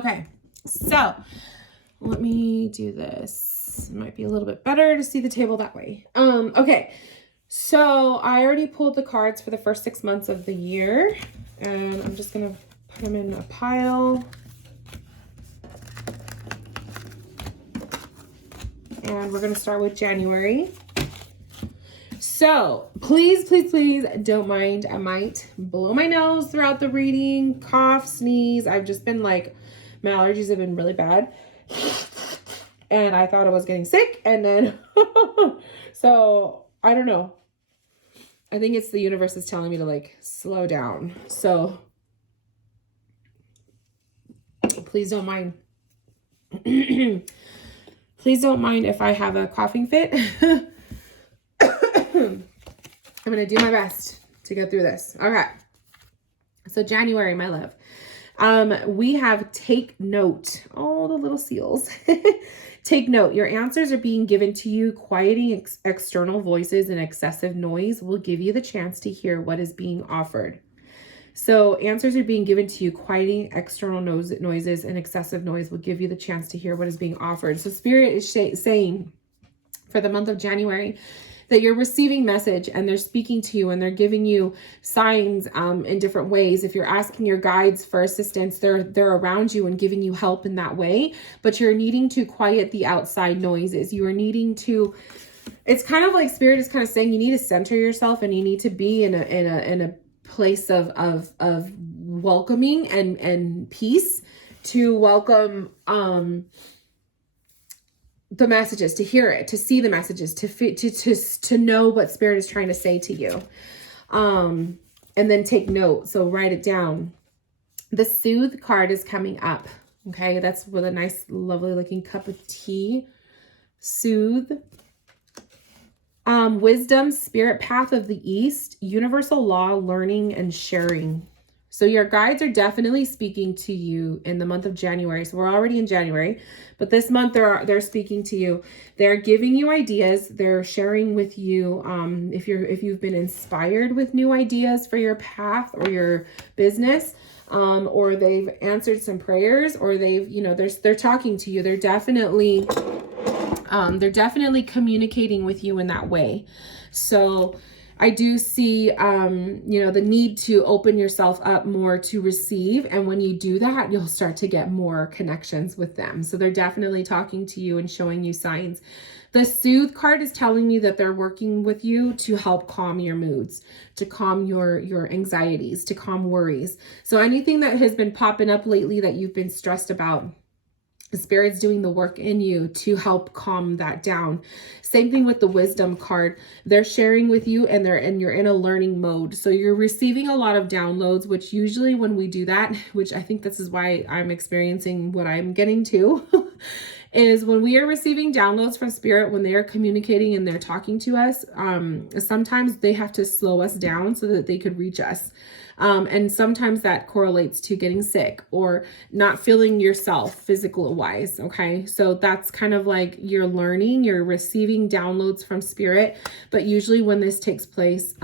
Okay, so let me do this. It might be a little bit better to see the table that way. Okay, so I already pulled the cards for the first 6 months of the year, and I'm just gonna put them in a pile. And we're gonna start with January. So please, please, please don't mind. I might blow my nose throughout the reading, cough, sneeze. I've just been like, my allergies have been really bad. And I thought I was getting sick. And then, so I don't know. I think it's the universe is telling me to like slow down. So please don't mind. Please don't mind if I have a coughing fit. I'm going to do my best to get through this. Okay. So January, my love. We have take note. Oh, the little seals. Take note. Your answers are being given to you. Quieting external voices and excessive noise will give you the chance to hear what is being offered. So answers are being given to you. Quieting external noises and excessive noise will give you the chance to hear what is being offered. So Spirit is saying for the month of January that you're receiving message and they're speaking to you and they're giving you signs in different ways. If you're asking your guides for assistance, they're around you and giving you help in that way, but you're needing to quiet the outside noises. You are needing to, it's kind of like Spirit is kind of saying you need to center yourself and you need to be in a place of welcoming and peace to welcome the messages, to hear it, to see the messages, to know what Spirit is trying to say to you. And then take note. So write it down. The Soothe card is coming up. Okay. That's with a nice, lovely looking cup of tea. Soothe. Wisdom, Spirit Path of the East, Universal Law, Learning and Sharing. So your guides are definitely speaking to you in the month of January. So we're already in January, but this month they're speaking to you. They're giving you ideas. They're sharing with you if you've been inspired with new ideas for your path or your business, or they've answered some prayers, or they've, they're talking to you. They're definitely communicating with you in that way. So I do see, the need to open yourself up more to receive. And when you do that, you'll start to get more connections with them. So they're definitely talking to you and showing you signs. The Soothe card is telling me that they're working with you to help calm your moods, to calm your anxieties, to calm worries. So anything that has been popping up lately that you've been stressed about, the Spirit's doing the work in you to help calm that down. Same thing with the Wisdom card. They're sharing with you and you're in a learning mode. So you're receiving a lot of downloads, which usually when we do that, which I think this is why I'm experiencing what I'm getting to, is when we are receiving downloads from Spirit, when they are communicating and they're talking to us, sometimes they have to slow us down so that they could reach us. And sometimes that correlates to getting sick or not feeling yourself physical wise. Okay. So that's kind of like you're learning, you're receiving downloads from Spirit. But usually when this takes place,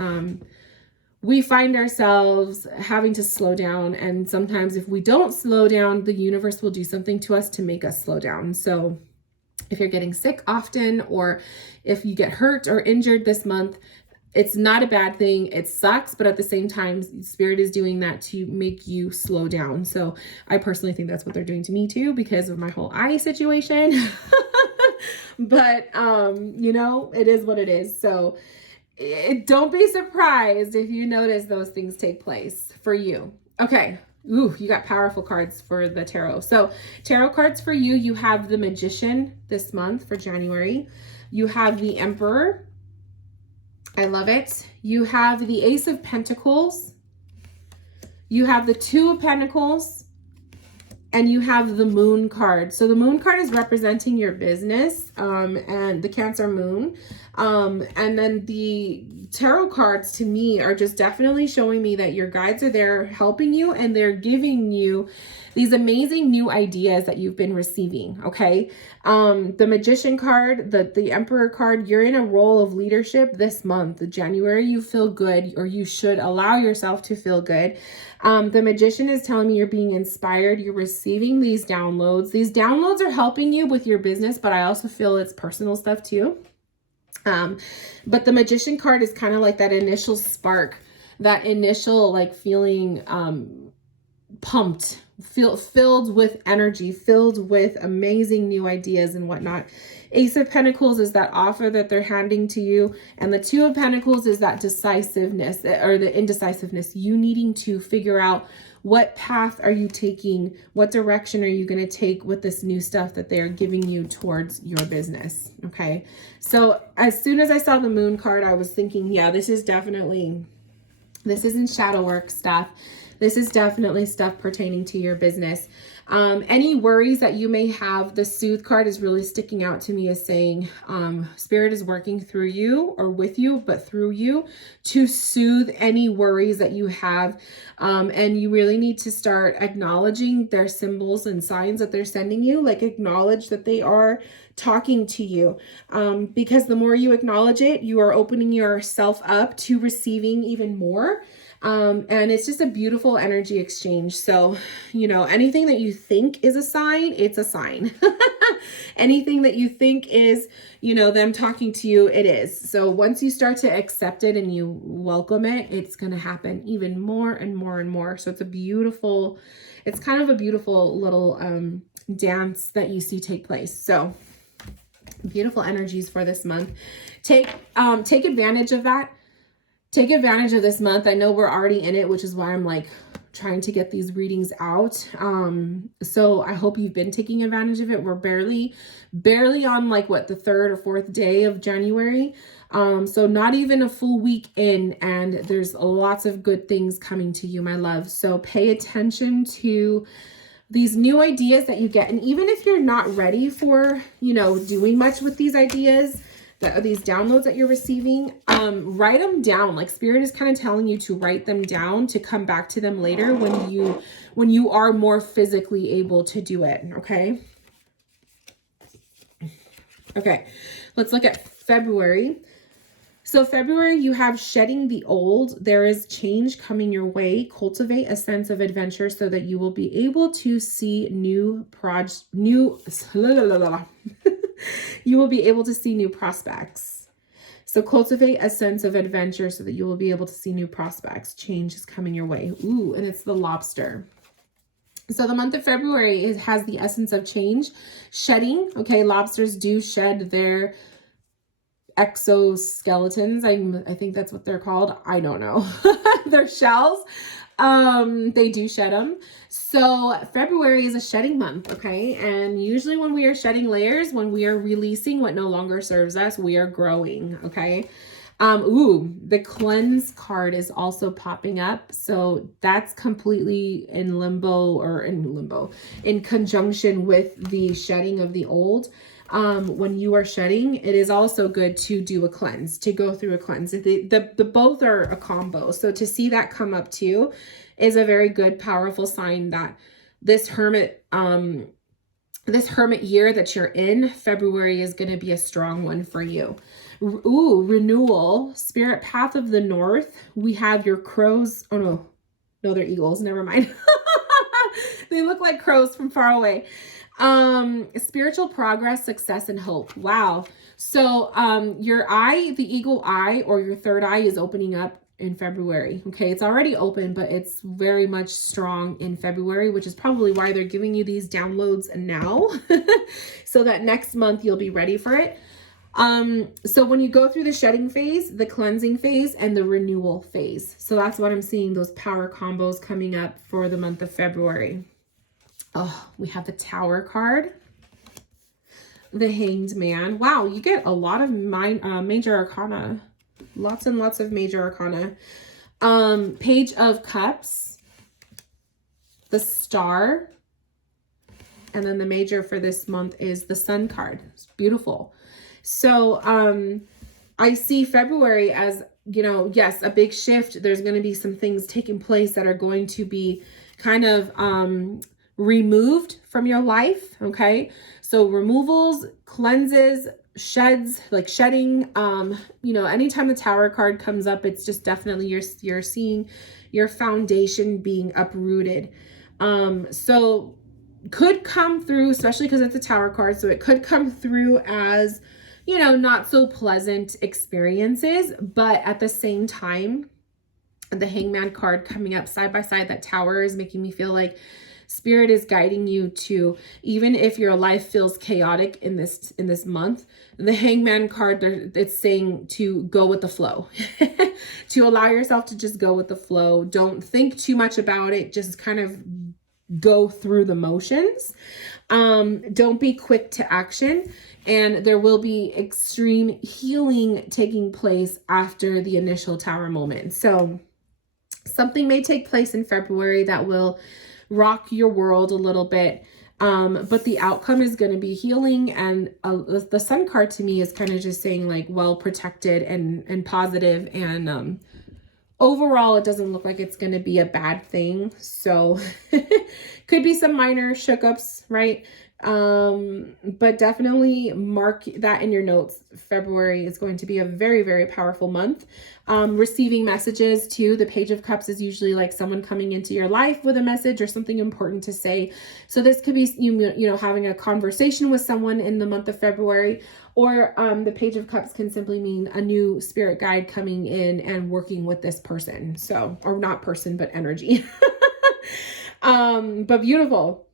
we find ourselves having to slow down. And sometimes if we don't slow down, the universe will do something to us to make us slow down. So if you're getting sick often, or if you get hurt or injured this month, it's not a bad thing. It sucks, but at the same time, Spirit is doing that to make you slow down. So I personally think that's what they're doing to me too, because of my whole eye situation. But, it is what it is. So don't be surprised if you notice those things take place for you. Okay. Ooh, you got powerful cards for the tarot. So tarot cards for you, you have the Magician this month for January. You have the Emperor. I love it. You have the Ace of Pentacles. You have the Two of Pentacles. And you have the Moon card. So the Moon card is representing your business and the Cancer Moon. And then the tarot cards to me are just definitely showing me that your guides are there helping you, and they're giving you these amazing new ideas that you've been receiving. Okay. The Magician card, the Emperor card, you're in a role of leadership this month. January, you feel good, or you should allow yourself to feel good. The Magician is telling me you're being inspired. You're receiving these downloads. These downloads are helping you with your business, but I also feel it's personal stuff too. But the Magician card is kind of like that initial spark, that initial like feeling pumped, filled with energy, filled with amazing new ideas and whatnot. Ace of Pentacles is that offer that they're handing to you. And the Two of Pentacles is that decisiveness, or the indecisiveness, you needing to figure out what path are you taking? What direction are you going to take with this new stuff that they're giving you towards your business? Okay. So as soon as I saw the Moon card, I was thinking, yeah, this isn't shadow work stuff. This is definitely stuff pertaining to your business. Any worries that you may have, the Soothe card is really sticking out to me as saying, Spirit is working through you, or with you, but through you, to soothe any worries that you have. And you really need to start acknowledging their symbols and signs that they're sending you. Like, acknowledge that they are talking to you. Because the more you acknowledge it, you are opening yourself up to receiving even more. And it's just a beautiful energy exchange. So, anything that you think is a sign, it's a sign. Anything that you think is, them talking to you, it is. So once you start to accept it and you welcome it, it's going to happen even more and more and more. So it's kind of a beautiful little, dance that you see take place. So beautiful energies for this month. Take advantage of that. Take advantage of this month. I know we're already in it, which is why I'm like trying to get these readings out. So I hope you've been taking advantage of it. We're barely on like the 3rd or 4th day of January. So not even a full week in, and there's lots of good things coming to you, my love. So pay attention to these new ideas that you get. And even if you're not ready for, doing much with these ideas, these downloads that you're receiving, write them down. Like, Spirit is kind of telling you to write them down, to come back to them later when you are more physically able to do it. Okay. Okay. Let's look at February. So February, you have shedding the old. There is change coming your way. Cultivate a sense of adventure so that you will be able to see you will be able to see new prospects. So cultivate a sense of adventure so that you will be able to see new prospects. Change is coming your way. Ooh, and it's the Lobster. So the month of February has the essence of change, shedding. Okay, lobsters do shed their exoskeletons. I think that's what they're called. I don't know. Their shells. They do shed them. So February is a shedding month, okay? And usually when we are shedding layers, when we are releasing what no longer serves us, we are growing, okay? The Cleanse card is also popping up. So that's completely in conjunction with the shedding of the old. When you are shedding, it is also good to do a cleanse, to go through a cleanse. The both are a combo. So to see that come up too is a very good, powerful sign that this hermit year that you're in, February, is going to be a strong one for you. Ooh, renewal, Spirit Path of the North. We have your crows. Oh no, they're eagles. Never mind. They look like crows from far away. Spiritual progress, success, and hope. Wow. So, your eye, the eagle eye, or your third eye, is opening up in February. Okay. It's already open, but it's very much strong in February, which is probably why they're giving you these downloads now, so that next month you'll be ready for it. So when you go through the shedding phase, the cleansing phase, and the renewal phase. So that's what I'm seeing, those power combos coming up for the month of February. Oh, we have the Tower card, the Hanged Man. Wow, you get a lot of major arcana. Lots and lots of major arcana. Page of Cups, the Star, and then the major for this month is the Sun card. It's beautiful. So I see February as, yes, a big shift. There's going to be some things taking place that are going to be kind of removed from your life. Okay. So removals, cleanses, sheds, like shedding, you know, anytime the Tower card comes up, it's just definitely you're seeing your foundation being uprooted. So could come through, especially because it's a Tower card, so it could come through as, you know, not so pleasant experiences, but at the same time, the Hangman card coming up side by side, that Tower, is making me feel like Spirit is guiding you to, even if your life feels chaotic in this month, the Hangman card, it's saying to go with the flow, to allow yourself to just go with the flow. Don't think too much about it. Just kind of go through the motions. Don't be quick to action. And there will be extreme healing taking place after the initial Tower moment. So something may take place in February that will rock your world a little bit. But the outcome is going to be healing. And the Sun card to me is kind of just saying like well protected and positive. And overall, it doesn't look like it's going to be a bad thing. So could be some minor shookups, right? But definitely mark that in your notes. February is going to be a very, very powerful month. Receiving messages too. The Page of Cups is usually like someone coming into your life with a message or something important to say. So this could be, you know, having a conversation with someone in the month of February, or the Page of Cups can simply mean a new spirit guide coming in and working with this person. So, or not person, but energy. But beautiful.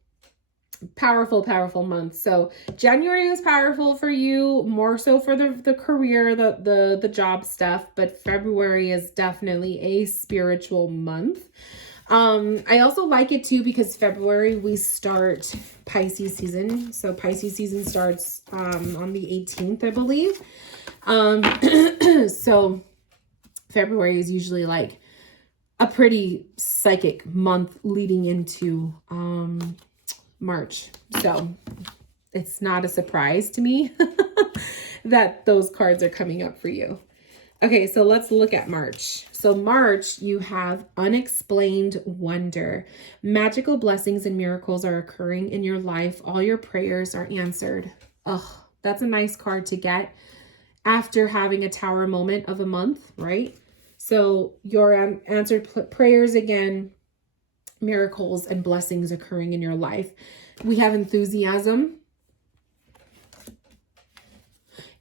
Powerful, powerful month. So January was powerful for you, more so for the career, the job stuff, but February is definitely a spiritual month. I also like it too because February we start Pisces season. So Pisces season starts on the 18th, I believe. So February is usually like a pretty psychic month leading into March. So it's not a surprise to me that those cards are coming up for you. Okay, so let's look at March. So March, you have unexplained wonder. Magical blessings and miracles are occurring in your life. All your prayers are answered. Oh, that's a nice card to get after having a Tower moment of a month, right? So your answered prayers again, miracles and blessings occurring in your life. We have enthusiasm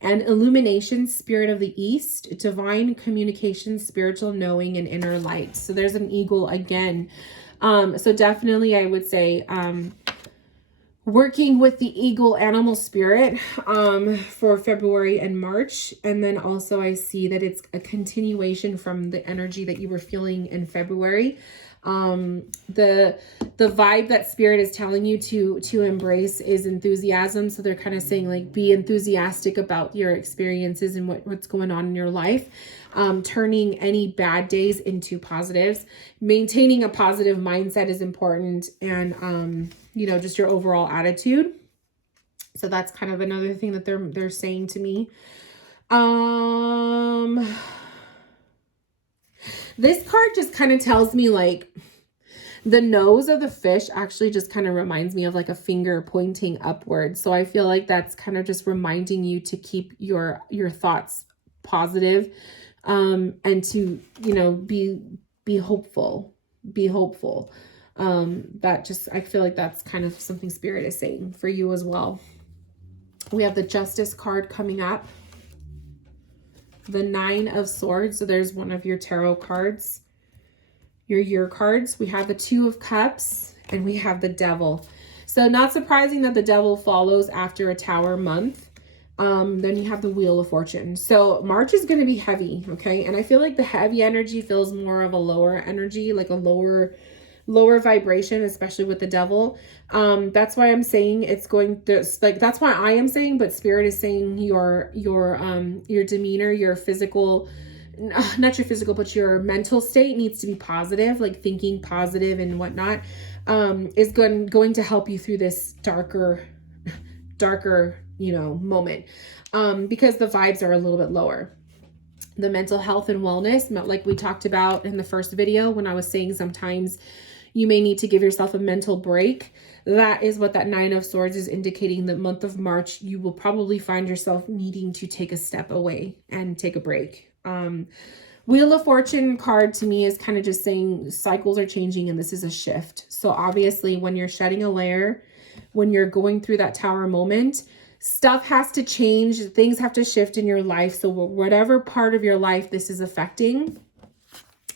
and illumination, spirit of the East, divine communication, spiritual knowing, and inner light. So there's an eagle again. So definitely I would say working with the eagle animal spirit for February and March. And then also I see that it's a continuation from the energy that you were feeling in February. The vibe that spirit is telling you to embrace is enthusiasm. So they're kind of saying like, be enthusiastic about your experiences and what's going on in your life. Turning any bad days into positives, maintaining a positive mindset is important. And, you know, just your overall attitude. So that's kind of another thing that they're saying to me. This card just kind of tells me like the nose of the fish actually just kind of reminds me of like a finger pointing upward. So I feel like that's kind of just reminding you to keep your thoughts positive, and to, you know, be hopeful, that just, I feel like that's kind of something spirit is saying for you as well. We have the Justice card coming up. The 9 of Swords. So there's one of your tarot cards, your year cards. We have the 2 of Cups and we have the Devil. So not surprising that the Devil follows after a Tower month. Then you have the Wheel of Fortune. So March is going to be heavy. Okay. And I feel like the heavy energy feels more of a lower energy, like a lower vibration, especially with the Devil. That's why I'm saying it's going to, like, that's why I am saying, but spirit is saying your demeanor, your physical, not your physical, but your mental state needs to be positive, like thinking positive and whatnot, is going to help you through this darker, you know, moment, because the vibes are a little bit lower. The mental health and wellness, like we talked about in the first video, when I was saying sometimes you may need to give yourself a mental break. that is what that Nine of Swords is indicating. The month of March, you will probably find yourself needing to take a step away and take a break. Wheel of Fortune card to me is kind of just saying cycles are changing and this is a shift. So obviously when you're shedding a layer, when you're going through that Tower moment, stuff has to change. Things have to shift in your life. So whatever part of your life this is affecting,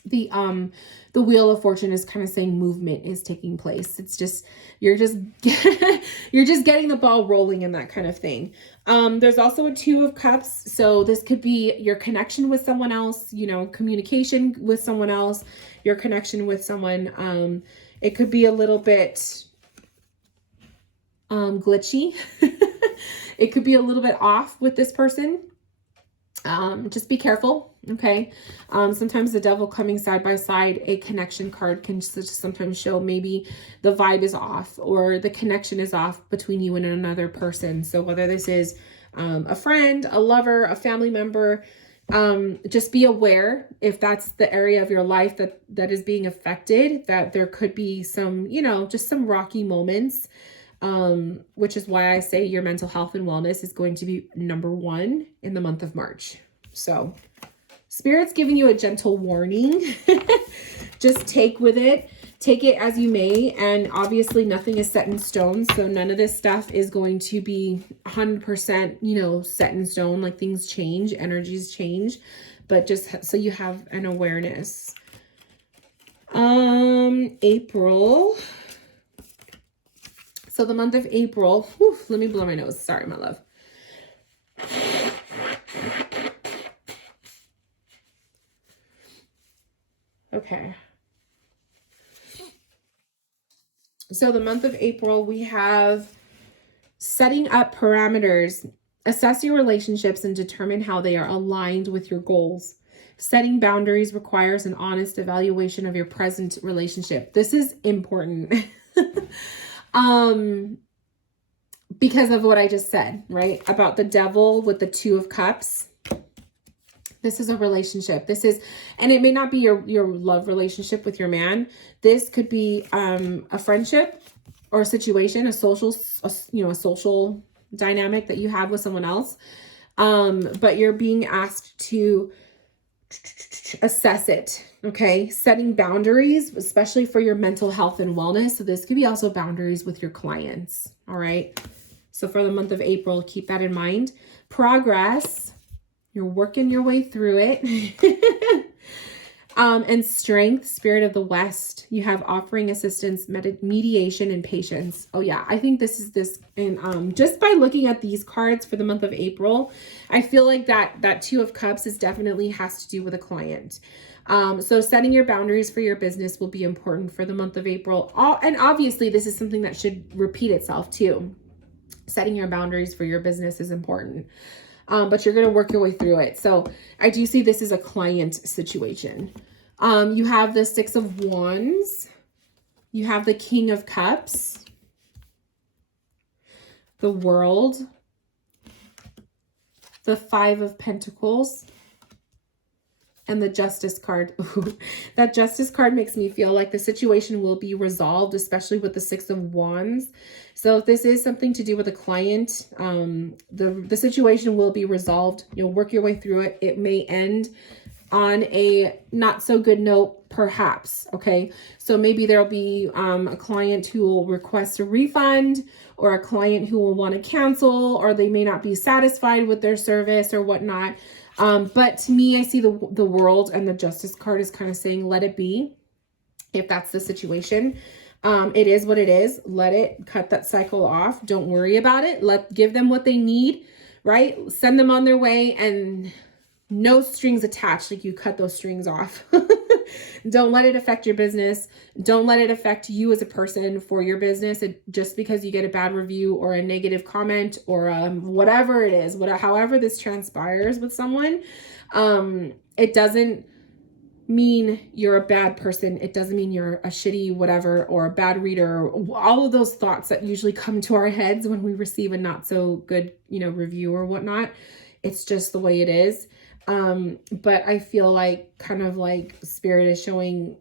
the Wheel of Fortune is kind of saying movement is taking place. It's just, you're just getting the ball rolling and that kind of thing. There's also a Two of Cups. So this could be your connection with someone else, you know, communication with someone else, your connection with someone. It could be a little bit glitchy. It could be a little bit off with this person. Just be careful. Okay. Sometimes the Devil coming side by side, a connection card can sometimes show maybe the vibe is off or the connection is off between you and another person. So whether this is a friend, a lover, a family member, just be aware if that's the area of your life that is being affected, that there could be some, you know, just some rocky moments. Which is why I say your mental health and wellness is going to be number one in the month of March. So Spirit's giving you a gentle warning. Just take it as you may. And obviously nothing is set in stone. So none of this stuff is going to be 100%, you know, set in stone. Like things change, energies change, but just so you have an awareness. April. So the month of April, whew, let me blow my nose. Sorry, my love. Okay. So the month of April, we have setting up parameters, assess your relationships and determine how they are aligned with your goals. Setting boundaries requires an honest evaluation of your present relationship. This is important. Because of what I just said, right? About the Devil with the Two of Cups. This is a relationship. This is, and it may not be your love relationship with your man. This could be a friendship or a situation, a social dynamic that you have with someone else. But you're being asked to assess it. Okay. Setting boundaries, especially for your mental health and wellness. So this could be also boundaries with your clients. All right. So for the month of April, keep that in mind. Progress. You're working your way through it. And strength, Spirit of the West. You have offering assistance, mediation, and patience. Oh yeah, I think this is this. And just by looking at these cards for the month of April, I feel like that Two of Cups is definitely has to do with a client. So setting your boundaries for your business will be important for the month of April. And obviously this is something that should repeat itself too. Setting your boundaries for your business is important. But you're going to work your way through it. So I do see this as a client situation. You have the Six of Wands. You have the King of Cups. The World. The Five of Pentacles. And the Justice card. Ooh, that Justice card makes me feel like the situation will be resolved, especially with the Six of Wands. So if this is something to do with a client, the situation will be resolved. You'll work your way through it. It may end on a not so good note, perhaps. Okay. So maybe there'll be a client who will request a refund, or a client who will want to cancel, or they may not be satisfied with their service or whatnot. But to me, I see the World and the Justice card is kind of saying, let it be. If that's the situation, it is what it is. Let it, cut that cycle off. Don't worry about it. Give them what they need, right? Send them on their way, and no strings attached. Like, you cut those strings off. Don't let it affect your business. Don't let it affect you as a person for your business. Just because you get a bad review or a negative comment or whatever it is, however this transpires with someone, it doesn't mean you're a bad person. It doesn't mean you're a shitty whatever or a bad reader. All of those thoughts that usually come to our heads when we receive a not so good, review or whatnot. It's just the way it is. But I feel like kind of like Spirit is showing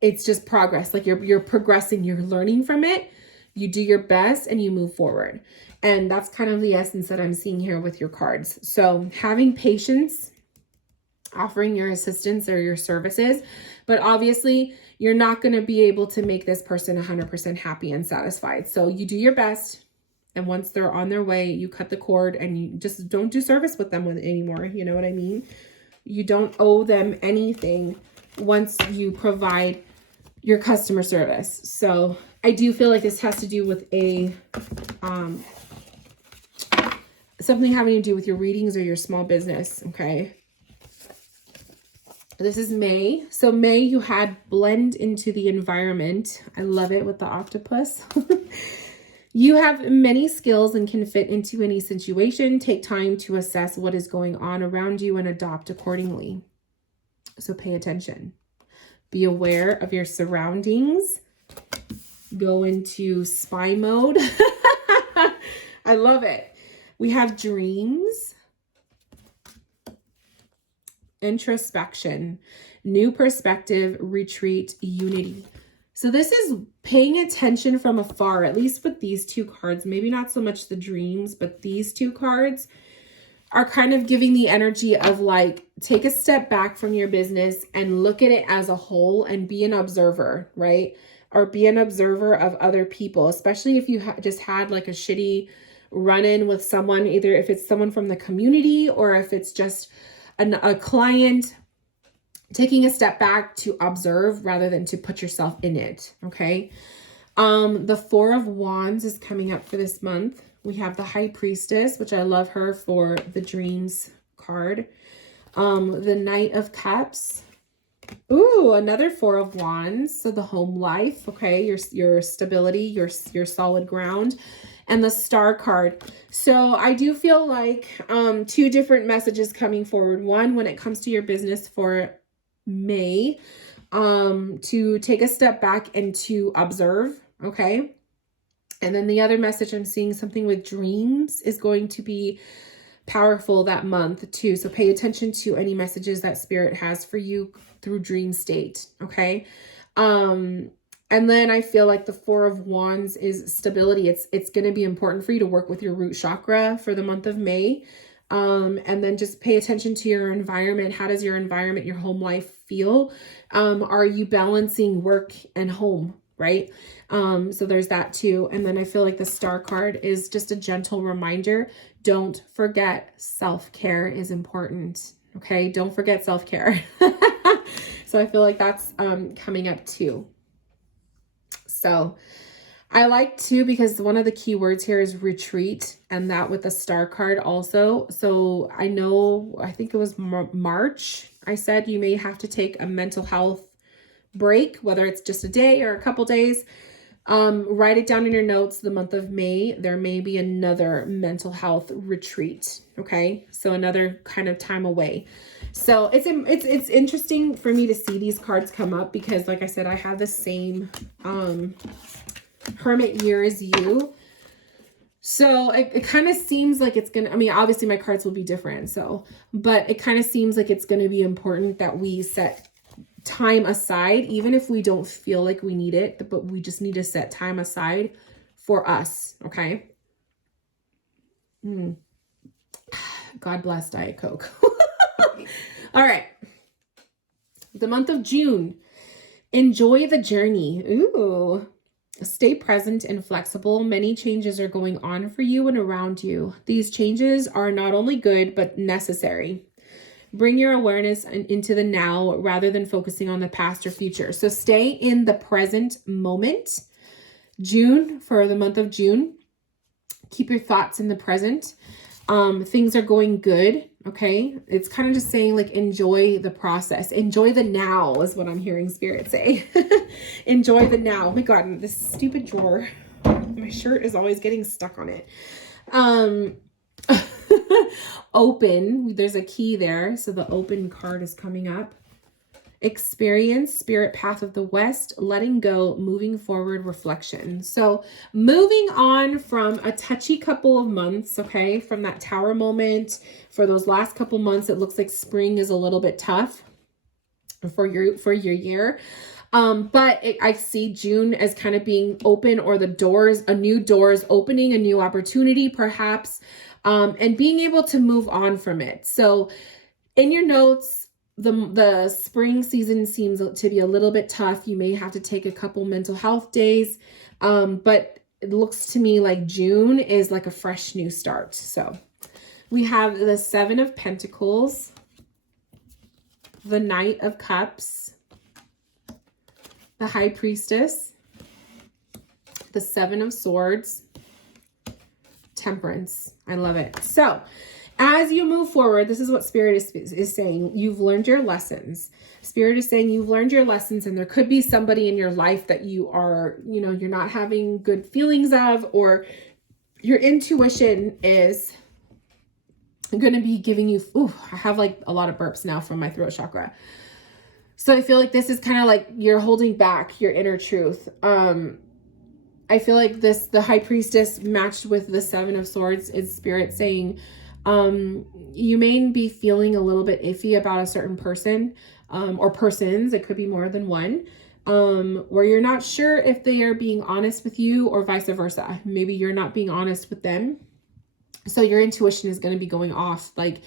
it's just progress. Like you're progressing, you're learning from it. You do your best and you move forward. And that's kind of the essence that I'm seeing here with your cards. So having patience, offering your assistance or your services, but obviously you're not going to be able to make this person 100% happy and satisfied. So you do your best. And once they're on their way, you cut the cord and you just don't do service with them anymore. You know what I mean? You don't owe them anything once you provide your customer service. So I do feel like this has to do with a something having to do with your readings or your small business. Okay. This is May. So May, you had blend into the environment. I love it with the octopus. You have many skills and can fit into any situation. Take time to assess what is going on around you and adopt accordingly. So pay attention. Be aware of your surroundings. Go into spy mode. I love it. We have dreams, introspection, new perspective, retreat, unity. So this is paying attention from afar, at least with these two cards. Maybe not so much the dreams, but these two cards are kind of giving the energy of like, take a step back from your business and look at it as a whole and be an observer, right? Or be an observer of other people, especially if you just had like a shitty run-in with someone, either if it's someone from the community or if it's just a client. Taking a step back to observe rather than to put yourself in it, okay? The Four of Wands is coming up for this month. We have the High Priestess, which I love her for the Dreams card. The Knight of Cups. Ooh, another Four of Wands. So the home life, okay? Your stability, your solid ground. And the Star card. So I do feel like two different messages coming forward. One, when it comes to your business for May, to take a step back and to observe, okay? And then the other message I'm seeing, something with dreams, is going to be powerful that month too. So pay attention to any messages that Spirit has for you through dream state, okay? And then I feel like the Four of Wands is stability. It's going to be important for you to work with your root chakra for the month of May. And then just pay attention to your environment. How does your environment, your home life feel? Are you balancing work and home, right? So there's that too. And then I feel like the Star card is just a gentle reminder. Don't forget self-care is important. Okay. Don't forget self-care. So I feel like that's, coming up too. So I like too, because one of the key words here is retreat, and that with the Star card also. So I think it was March, I said you may have to take a mental health break, whether it's just a day or a couple days. Write it down in your notes. The month of May, there may be another mental health retreat. Okay. So another kind of time away. So it's interesting for me to see these cards come up, because like I said, I have the same, Hermit year as you. So it kind of seems like it's gonna, I mean, obviously my cards will be different. So, but it kind of seems like it's going to be important that we set time aside, even if we don't feel like we need it, but we just need to set time aside for us. Okay. God bless Diet Coke. All right. The month of June. Enjoy the journey. Ooh. Stay present and flexible. Many changes are going on for you and around you. These changes are not only good, but necessary. Bring your awareness into the now rather than focusing on the past or future. So stay in the present moment. June, for the month of June, keep your thoughts in the present. Things are going good. Okay. It's kind of just saying like, enjoy the process. Enjoy the now is what I'm hearing Spirit say. Enjoy the now. Oh my God, this stupid drawer. My shirt is always getting stuck on it. Open. There's a key there. So the open card is coming up. Experience, Spirit path of the West, letting go, moving forward, reflection. So moving on from a touchy couple of months, okay, from that Tower moment, for those last couple months, it looks like spring is a little bit tough for your year. I see June as kind of being open, or a new doors opening, a new opportunity perhaps, and being able to move on from it. So in your notes, the spring season seems to be a little bit tough. You may have to take a couple mental health days, but it looks to me like June is like a fresh new start. So we have the Seven of Pentacles, the Knight of Cups, the High Priestess, the Seven of Swords, Temperance. I love it. So as you move forward, this is what Spirit is saying. You've learned your lessons. Spirit is saying you've learned your lessons, and there could be somebody in your life that you are, you're not having good feelings of, or your intuition is going to be giving you, I have like a lot of burps now from my throat chakra. So I feel like this is kind of like you're holding back your inner truth. I feel like the High Priestess matched with the Seven of Swords is Spirit saying, you may be feeling a little bit iffy about a certain person, or persons. It could be more than one, where you're not sure if they are being honest with you, or vice versa. Maybe you're not being honest with them. So your intuition is going to be going off, like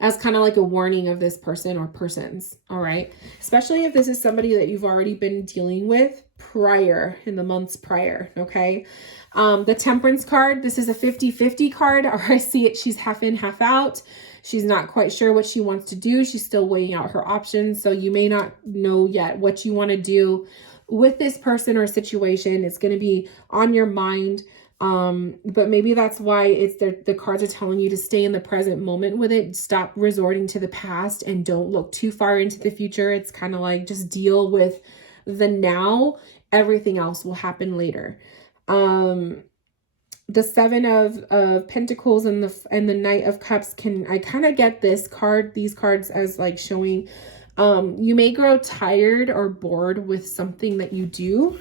as kind of like a warning of this person or persons. All right. Especially if this is somebody that you've already been dealing with in the months prior. Okay. The Temperance card, this is a 50-50 card, or I see it. She's half in, half out. She's not quite sure what she wants to do. She's still weighing out her options. So you may not know yet what you want to do with this person or situation. It's going to be on your mind. But maybe that's why the cards are telling you to stay in the present moment with it. Stop resorting to the past and don't look too far into the future. It's kind of like just deal with the now. Everything else will happen later. The Seven of Pentacles and the Knight of Cups I kind of get these cards as like showing, you may grow tired or bored with something that you do.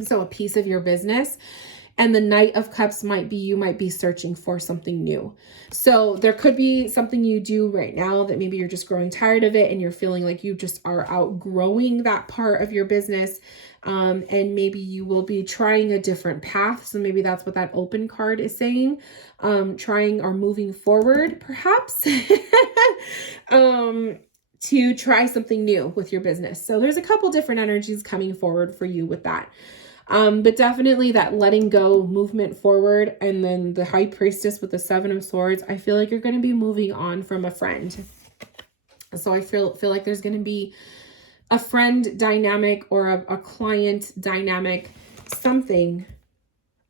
So a piece of your business. And the Knight of Cups you might be searching for something new. So there could be something you do right now that maybe you're just growing tired of it, and you're feeling like you just are outgrowing that part of your business. And maybe you will be trying a different path. So maybe that's what that Open card is saying. Trying or moving forward, perhaps, to try something new with your business. So there's a couple different energies coming forward for you with that. But definitely that letting go, movement forward, and then the High Priestess with the Seven of Swords. I feel like you're going to be moving on from a friend. So I feel like there's going to be a friend dynamic or a client dynamic, something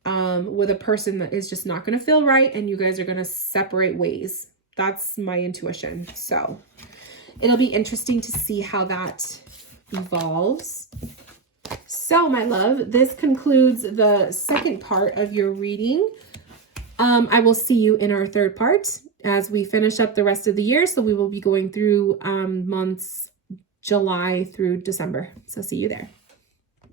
with a person that is just not going to feel right, and you guys are going to separate ways. That's my intuition. So it'll be interesting to see how that evolves. So my love, this concludes the second part of your reading. I will see you in our third part as we finish up the rest of the year. So we will be going through months July through December. So see you there.